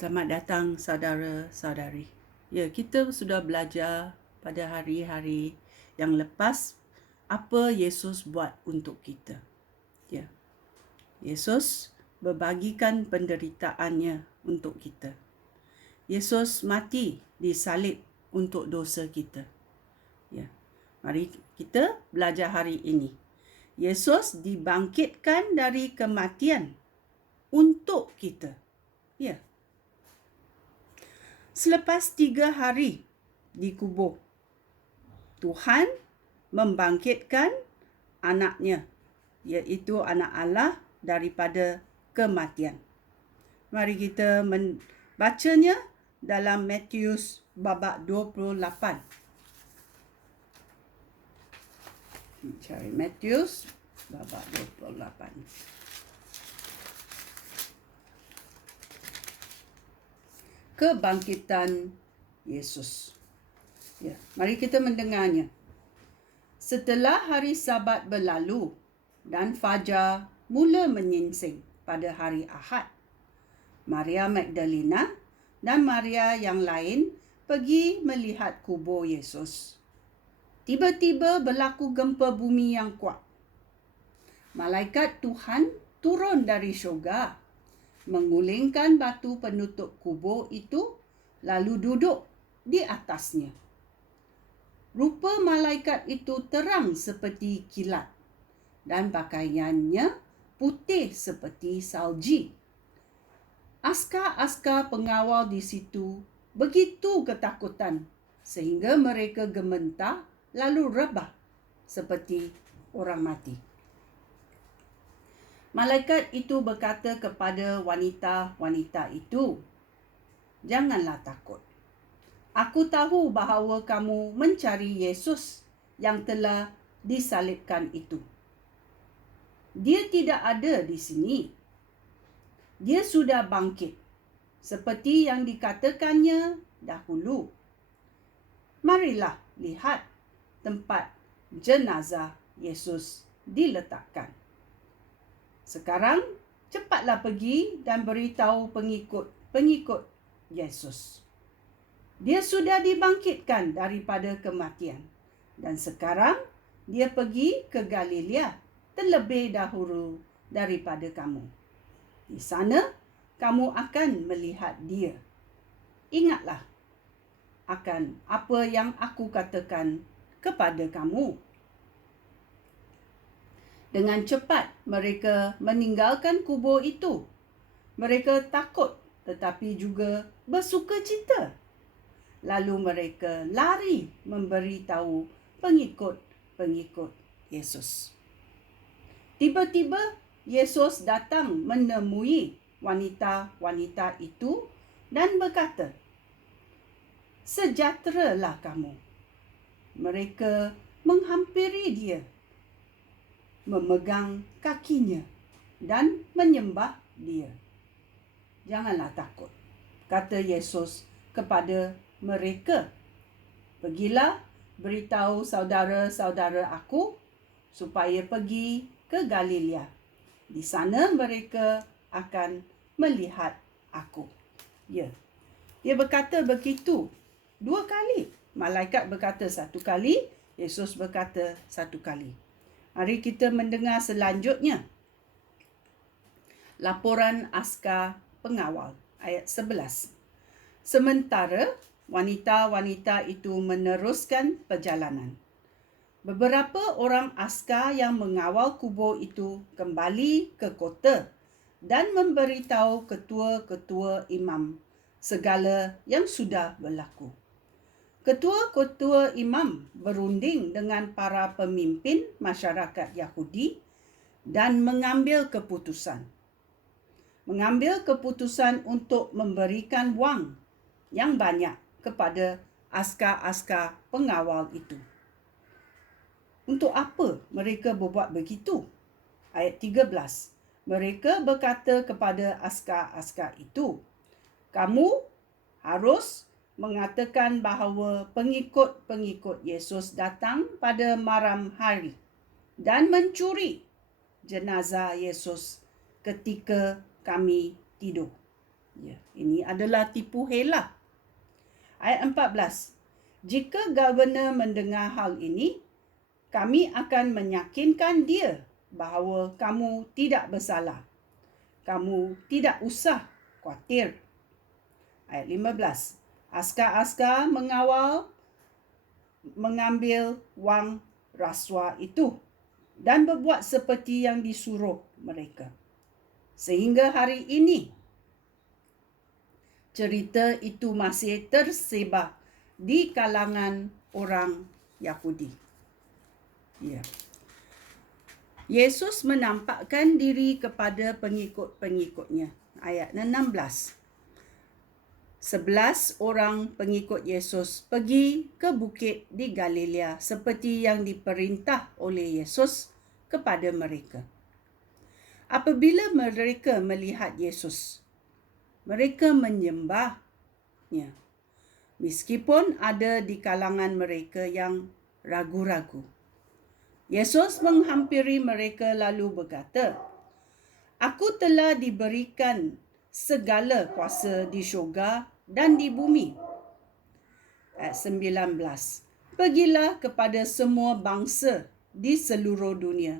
Selamat datang saudara-saudari. Ya, kita sudah belajar pada hari-hari yang lepas apa Yesus buat untuk kita. Ya. Yesus berbagikan penderitaannya untuk kita. Yesus mati di salib untuk dosa kita. Ya. Mari kita belajar hari ini. Yesus dibangkitkan dari kematian untuk kita. Ya. Selepas 3 hari dikubur, Tuhan membangkitkan anaknya, iaitu anak Allah daripada kematian. Mari kita membacanya dalam Matius babak 28. Cari Matius babak 28. Kebangkitan Yesus. Ya, mari kita mendengarnya. Setelah hari Sabat berlalu dan fajar mula menyingsing pada hari Ahad, Maria Magdalena dan Maria yang lain pergi melihat kubur Yesus. Tiba-tiba berlaku gempa bumi yang kuat. Malaikat Tuhan turun dari syurga, menggulingkan batu penutup kubur itu, lalu duduk di atasnya. Rupa malaikat itu terang seperti kilat, dan pakaiannya putih seperti salji. Askar-askar pengawal di situ begitu ketakutan, sehingga mereka gementar lalu rebah seperti orang mati. Malaikat itu berkata kepada wanita-wanita itu, "Janganlah takut. Aku tahu bahawa kamu mencari Yesus yang telah disalibkan itu. Dia tidak ada di sini. Dia sudah bangkit, seperti yang dikatakannya dahulu. Marilah lihat tempat jenazah Yesus diletakkan. Sekarang, cepatlah pergi dan beritahu pengikut Yesus. Dia sudah dibangkitkan daripada kematian. Dan sekarang, dia pergi ke Galilea terlebih dahulu daripada kamu. Di sana, kamu akan melihat dia. Ingatlah akan apa yang aku katakan kepada kamu." Dengan cepat mereka meninggalkan kubur itu. Mereka takut tetapi juga bersukacita. Lalu mereka lari memberitahu pengikut Yesus. Tiba-tiba Yesus datang menemui wanita-wanita itu dan berkata, "Sejahteralah kamu." Mereka menghampiri dia, memegang kakinya dan menyembah dia. "Janganlah takut," kata Yesus kepada mereka. "Pergilah beritahu saudara-saudara aku supaya pergi ke Galilea. Di sana mereka akan melihat aku." Ya. Dia berkata begitu 2 kali. Malaikat berkata 1 kali, Yesus berkata 1 kali. Mari kita mendengar selanjutnya. Laporan askar pengawal, ayat 11. Sementara wanita-wanita itu meneruskan perjalanan, beberapa orang askar yang mengawal kubur itu kembali ke kota dan memberitahu ketua-ketua imam segala yang sudah berlaku. Ketua-ketua imam berunding dengan para pemimpin masyarakat Yahudi dan mengambil keputusan untuk memberikan wang yang banyak kepada askar-askar pengawal itu. Untuk apa mereka berbuat begitu? Ayat 13. Mereka berkata kepada askar-askar itu, "Kamu harus mengatakan bahawa pengikut-pengikut Yesus datang pada malam hari dan mencuri jenazah Yesus ketika kami tidur. Ya, ini adalah tipu hela. Ayat 14. Jika governor mendengar hal ini, kami akan meyakinkan dia bahawa kamu tidak bersalah. Kamu tidak usah khawatir. Ayat 15. Askar-askar mengawal mengambil wang rasuah itu dan berbuat seperti yang disuruh mereka. Sehingga hari ini, cerita itu masih tersebar di kalangan orang Yahudi. Ya. Yesus menampakkan diri kepada pengikut-pengikutnya. Ayat 16. 11 orang pengikut Yesus pergi ke bukit di Galilea seperti yang diperintah oleh Yesus kepada mereka. Apabila mereka melihat Yesus, mereka menyembahnya. Meskipun ada di kalangan mereka yang ragu-ragu. Yesus menghampiri mereka lalu berkata, "Aku telah diberikan segala kuasa di syurga dan di bumi." Ayat 19. Pergilah kepada semua bangsa di seluruh dunia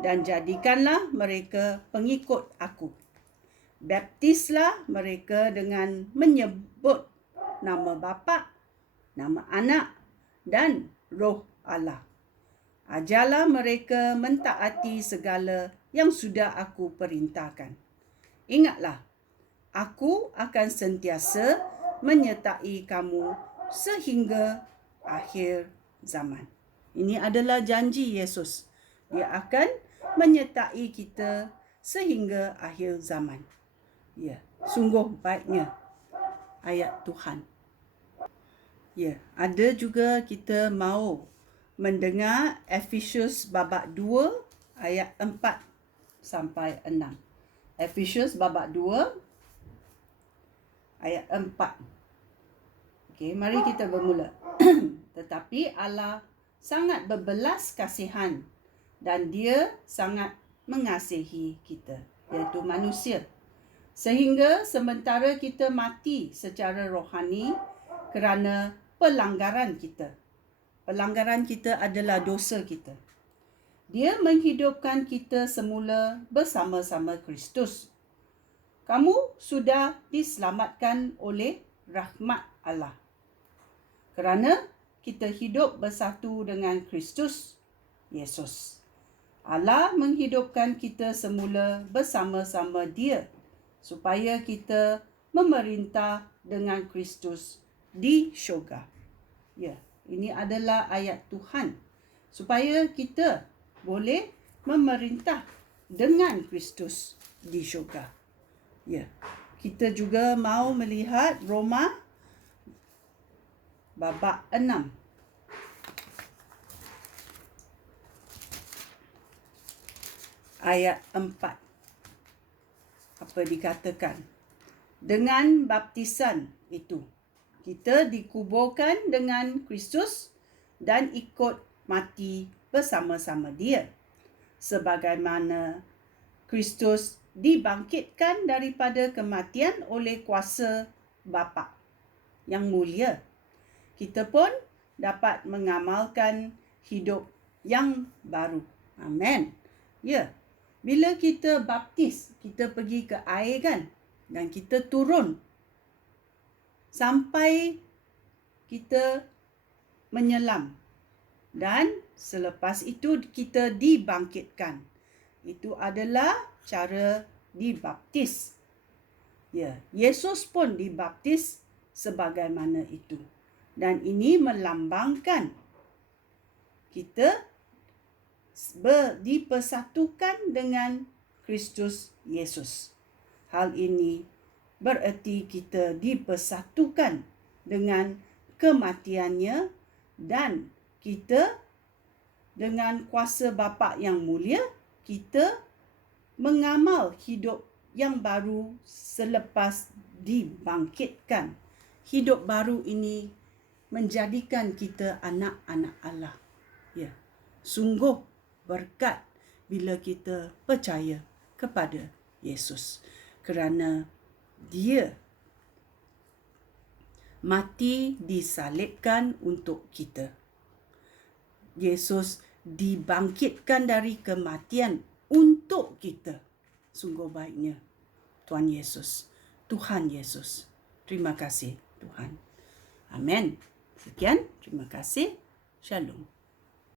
dan jadikanlah mereka pengikut aku. Baptislah mereka dengan menyebut nama Bapa, nama Anak dan Roh Allah. Ajarlah mereka mentaati segala yang sudah aku perintahkan. Ingatlah, aku akan sentiasa menyertai kamu sehingga akhir zaman. Ini adalah janji Yesus. Dia akan menyertai kita sehingga akhir zaman. Ya, sungguh baiknya ayat Tuhan. Ya, ada juga kita mahu mendengar Efesius babak 2 ayat 4 sampai 6. Efesius babak 2 ayat 4. Okey, mari kita bermula. Tetapi Allah sangat berbelas kasihan dan dia sangat mengasihi kita, iaitu manusia. Sehingga sementara kita mati secara rohani kerana pelanggaran kita. Pelanggaran kita adalah dosa kita. Dia menghidupkan kita semula bersama-sama Kristus. Kamu sudah diselamatkan oleh rahmat Allah. Kerana kita hidup bersatu dengan Kristus Yesus. Allah menghidupkan kita semula bersama-sama Dia supaya kita memerintah dengan Kristus di syurga. Ya, ini adalah ayat Tuhan supaya kita boleh memerintah dengan Kristus di syurga. Ya, kita juga mau melihat Roma babak 6. Ayat 4. Apa dikatakan? Dengan baptisan itu, kita dikuburkan dengan Kristus dan ikut mati bersama-sama Dia. Sebagaimana Kristus dibangkitkan daripada kematian oleh kuasa Bapa yang mulia, kita pun dapat mengamalkan hidup yang baru. Amen. Ya, bila kita baptis, kita pergi ke air kan? Dan kita turun sampai kita menyelam. Dan selepas itu kita dibangkitkan. Itu adalah cara dibaptis. Ya, Yesus pun dibaptis sebagaimana itu. Dan ini melambangkan kita dipersatukan dengan Kristus Yesus. Hal ini bererti kita dipersatukan dengan kematiannya dan kita dengan kuasa Bapa yang mulia, kita mengamal hidup yang baru selepas dibangkitkan. Hidup baru ini menjadikan kita anak-anak Allah. Ya, sungguh berkat bila kita percaya kepada Yesus. Kerana Dia mati disalibkan untuk kita. Yesus dibangkitkan dari kematian untuk kita. Sungguh baiknya Tuhan Yesus. Tuhan Yesus. Terima kasih Tuhan. Amin. Sekian. Terima kasih. Shalom.